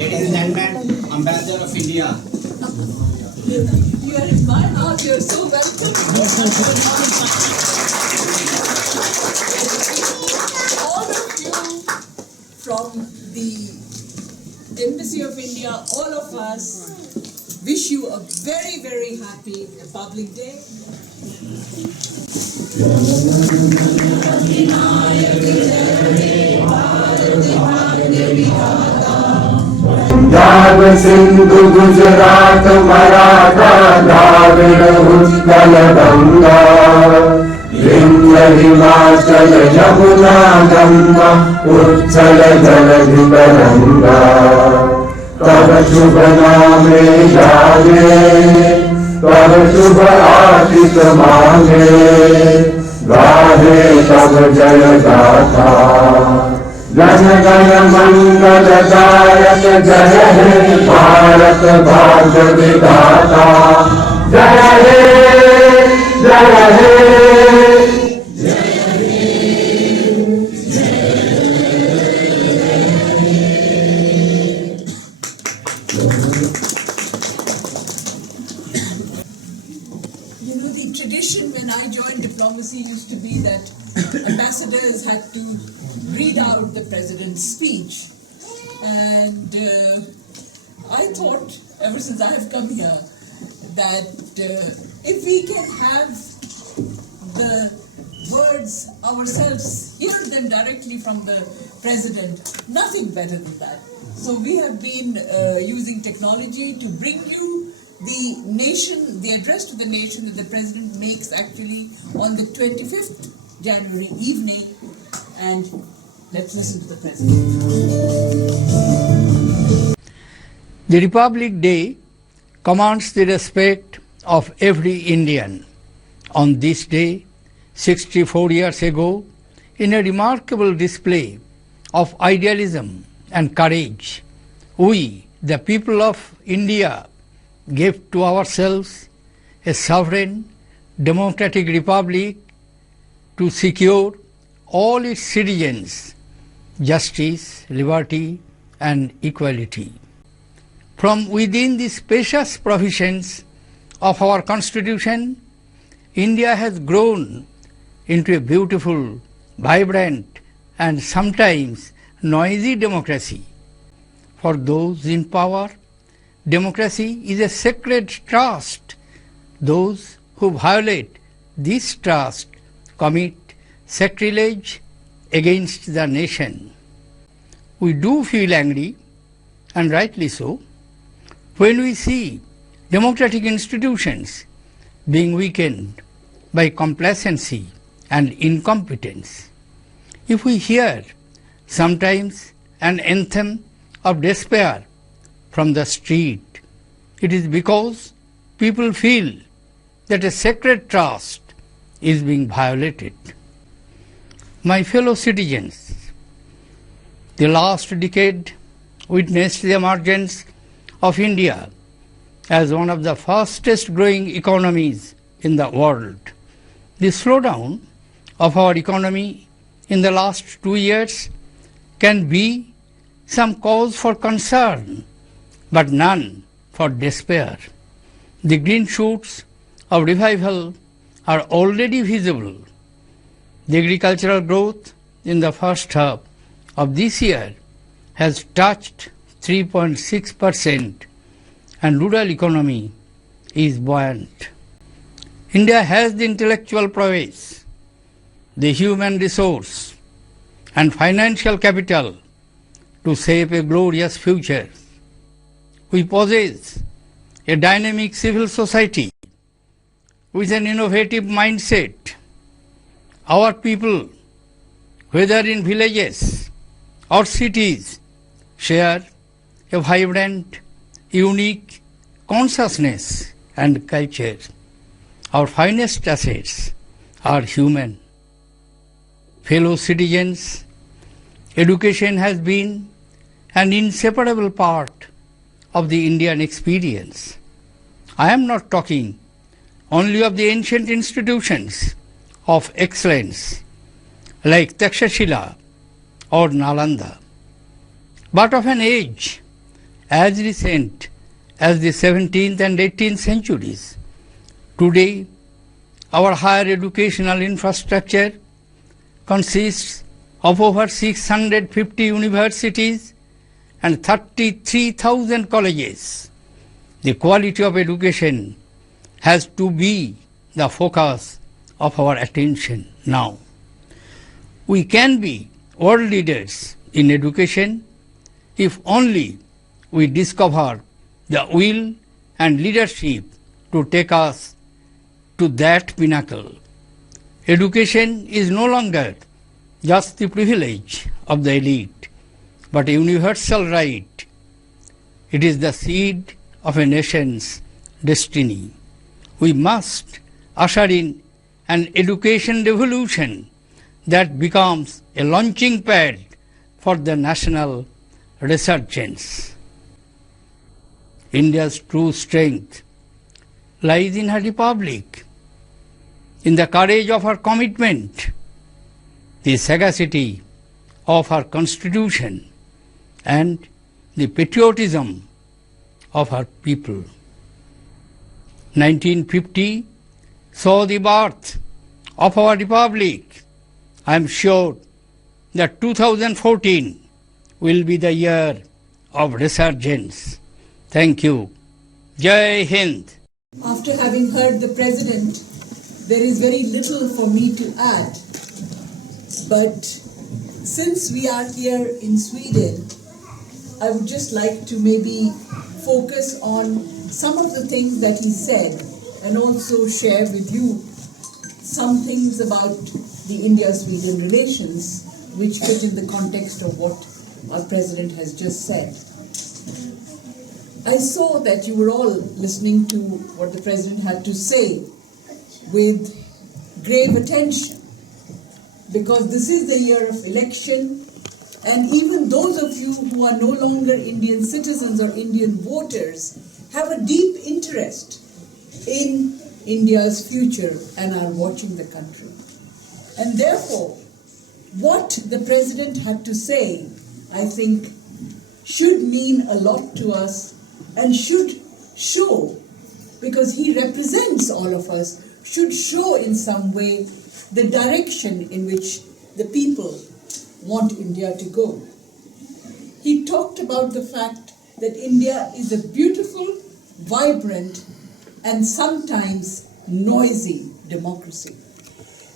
Ladies and gentlemen, Ambassador of India. You are in my heart, you are so welcome. All of you from the Embassy of India, all of us, wish you a very, very happy Republic Day. Punjab Sindhu Gujarat Maratha Dravida Utkal Ganga Vindhya Himachal Yamuna Ganga उच्छल जलधि तरंगा तब शुभ नामे जागे तब शुभ आशिष मांगे गाहे तब जय गाथा जन गण मंगलदायक जय हे भारत भाग्य विधाता जय हे जय हे You know, the tradition when I joined diplomacy used to be that ambassadors had to read out the president's speech. And I thought, ever since I have come here, that if we can have the words ourselves, hear them directly from the president, nothing better than that. So we have been using technology to bring you the nation, the address to the nation that the president makes actually on the 25th January evening. And let's listen to the president. The Republic Day commands the respect of every Indian. On this day, 64 years ago, in a remarkable display of idealism and courage, we, the people of India, gave to ourselves a sovereign, democratic republic to secure all its citizens justice, liberty, and equality. From within the spacious provisions of our Constitution, India has grown into a beautiful, vibrant, and sometimes noisy democracy. For those in power, democracy is a sacred trust. Those who violate this trust commit sacrilege against the nation. We do feel angry, and rightly so, when we see democratic institutions being weakened by complacency and incompetence. If we hear sometimes an anthem of despair from the street, it is because people feel that a sacred trust is being violated. My fellow citizens, the last decade witnessed the emergence of India as one of the fastest growing economies in the world. The slowdown of our economy in the last 2 years can be some cause for concern, but none for despair. The green shoots of revival are already visible. The agricultural growth in the first half of this year has touched 3.6% and rural economy is buoyant. India has the intellectual prowess, the human resource and financial capital to shape a glorious future. We possess a dynamic civil society with an innovative mindset. Our people, whether in villages or cities, share a vibrant, unique consciousness and culture. Our finest assets are human. Fellow citizens, education has been an inseparable part of the Indian experience. I am not talking only of the ancient institutions of excellence like Takshashila or Nalanda, but of an age as recent as the 17th and 18th centuries. Today, our higher educational infrastructure consists of over 650 universities and 33,000 colleges. The quality of education has to be the focus of our attention now. We can be world leaders in education if only we discover the will and leadership to take us to that pinnacle. Education is no longer just the privilege of the elite, but a universal right. It is the seed of a nation's destiny. We must usher in an education revolution that becomes a launching pad for the national resurgence. India's true strength lies in her republic, in the courage of her commitment, the sagacity of her constitution, and the patriotism of her people. 1950 saw the birth of our republic. I am sure that 2014 will be the year of resurgence. Thank you. Jai Hind. After having heard the President, there is very little for me to add. But since we are here in Sweden, I would just like to maybe focus on some of the things that he said and also share with you some things about the India-Sweden relations which fit in the context of what our President has just said. I saw that you were all listening to what the President had to say with grave attention, because this is the year of election, and even those of you who are no longer Indian citizens or Indian voters have a deep interest in India's future and are watching the country. And therefore, what the President had to say, I think, should mean a lot to us and should show, because he represents all of us, should show in some way the direction in which the people want India to go. He talked about the fact that India is a beautiful, vibrant, and sometimes noisy democracy.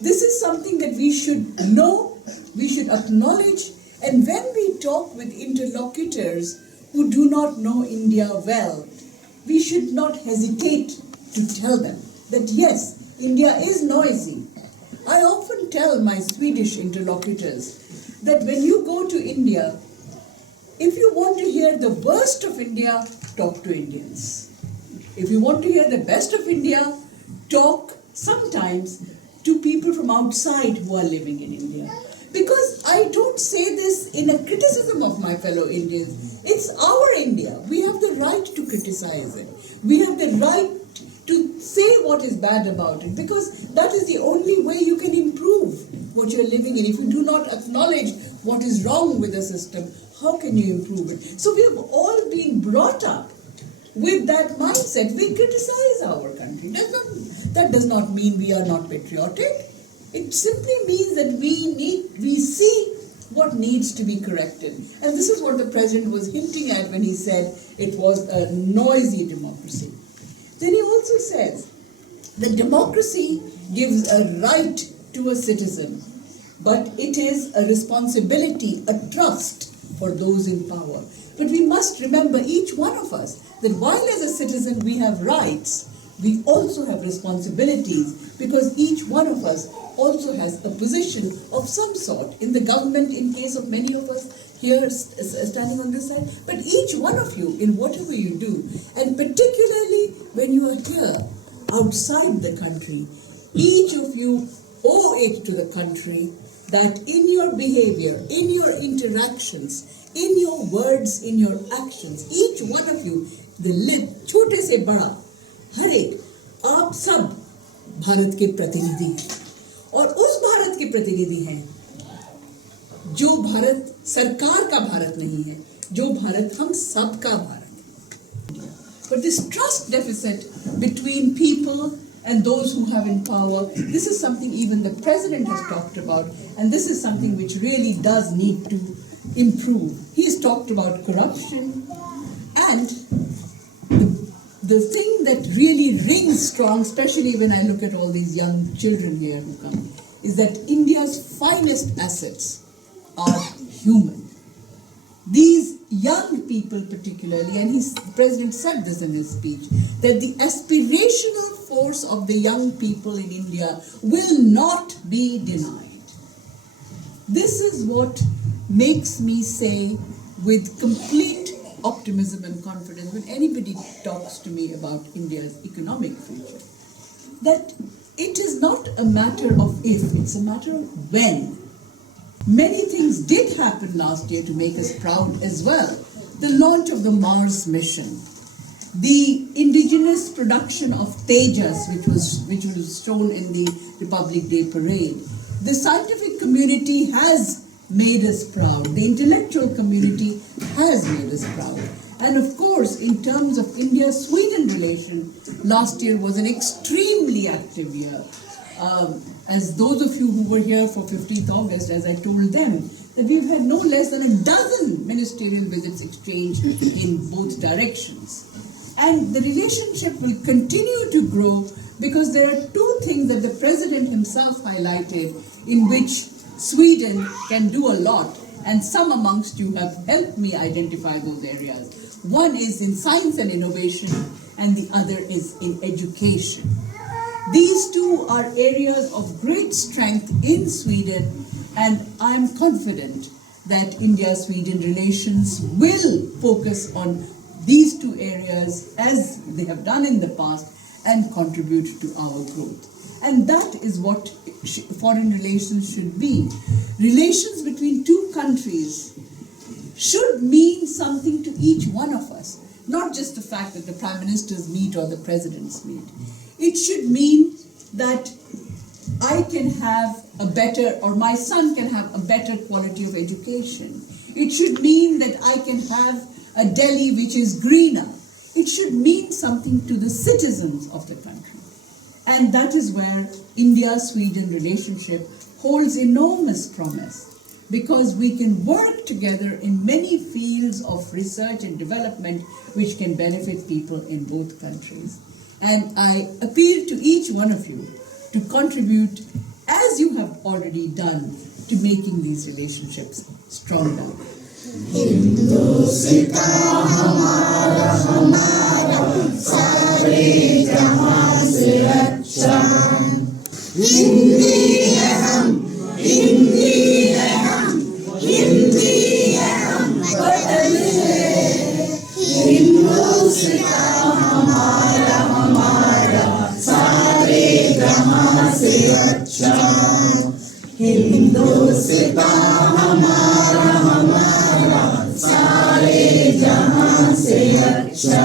This is something that we should know, we should acknowledge, and when we talk with interlocutors who do not know India well, we should not hesitate to tell them that yes, India is noisy. I often tell my Swedish interlocutors that when you go to India, if you want to hear the worst of India, talk to Indians. If you want to hear the best of India, talk sometimes to people from outside who are living in India. Because I don't say this in a criticism of my fellow Indians. It's our India. We have the right to criticize it. We have the right to say what is bad about it, because that is the only way you can improve what you're living in. If you do not acknowledge what is wrong with the system, how can you improve it? So we have all been brought up with that mindset. We criticize our country. That does not mean we are not patriotic. It simply means that we see what needs to be corrected. And this is what the President was hinting at when he said it was a noisy democracy. Then he also says that democracy gives a right to a citizen, but it is a responsibility, a trust for those in power. But we must remember, each one of us, that while as a citizen we have rights, we also have responsibilities, because each one of us also has a position of some sort in the government, in case of many of us here standing on this side, but each one of you in whatever you do, and particularly when you are here outside the country, each of you owe it to the country that in your behavior, in your interactions, in your words, in your actions, each one of you, छोटे से बड़ा, हर एक, आप सब भारत के प्रतिनिधि हैं, और उस भारत के प्रतिनिधि हैं जो भारत सरकार का भारत नहीं है, जो भारत हम सबका Bharat. But this trust deficit between people and those who have in power, this is something even the president has talked about, and this is something which really does need to improve. He's talked about corruption, and the thing that really rings strong, especially when I look at all these young children here who come, is that India's finest assets are human. These young people particularly, and the president said this in his speech, that the aspirational force of the young people in India will not be denied. This is what makes me say with complete optimism and confidence when anybody talks to me about India's economic future, that it is not a matter of if, it's a matter of when. Many things did happen last year to make us proud as well. The launch of the Mars mission, the indigenous production of Tejas, which was shown in the Republic Day parade. The scientific community has made us proud. The intellectual community has made us proud. And of course, in terms of India-Sweden relation, last year was an extremely active year. As those of you who were here for 15th August, as I told them, that we've had no less than a dozen ministerial visits exchanged in both directions. And the relationship will continue to grow because there are two things that the president himself highlighted in which Sweden can do a lot, and some amongst you have helped me identify those areas. One is in science and innovation, and the other is in education. These two are areas of great strength in Sweden, and I am confident that India-Sweden relations will focus on these two areas as they have done in the past and contribute to our growth. And that is what foreign relations should be. Relations between two countries should mean something to each one of us, not just the fact that the prime ministers meet or the presidents meet. It should mean that I can have a better, or my son can have a better quality of education. It should mean that I can have a Delhi which is greener. It should mean something to the citizens of the country. And that is where India-Sweden relationship holds enormous promise, because we can work together in many fields of research and development which can benefit people in both countries. And I appeal to each one of you to contribute, as you have already done, to making these relationships stronger. हिंदुस्ता हमारा हमारा सारे जहां से अच्छा हिंदी है हम हिंदी है हम हिंदी है हम वतन है हिंदुस्ता हमारा हमारा सारे जहां से अच्छा हिंदुस्ता हमारा हमारा सारे जहां से अच्छा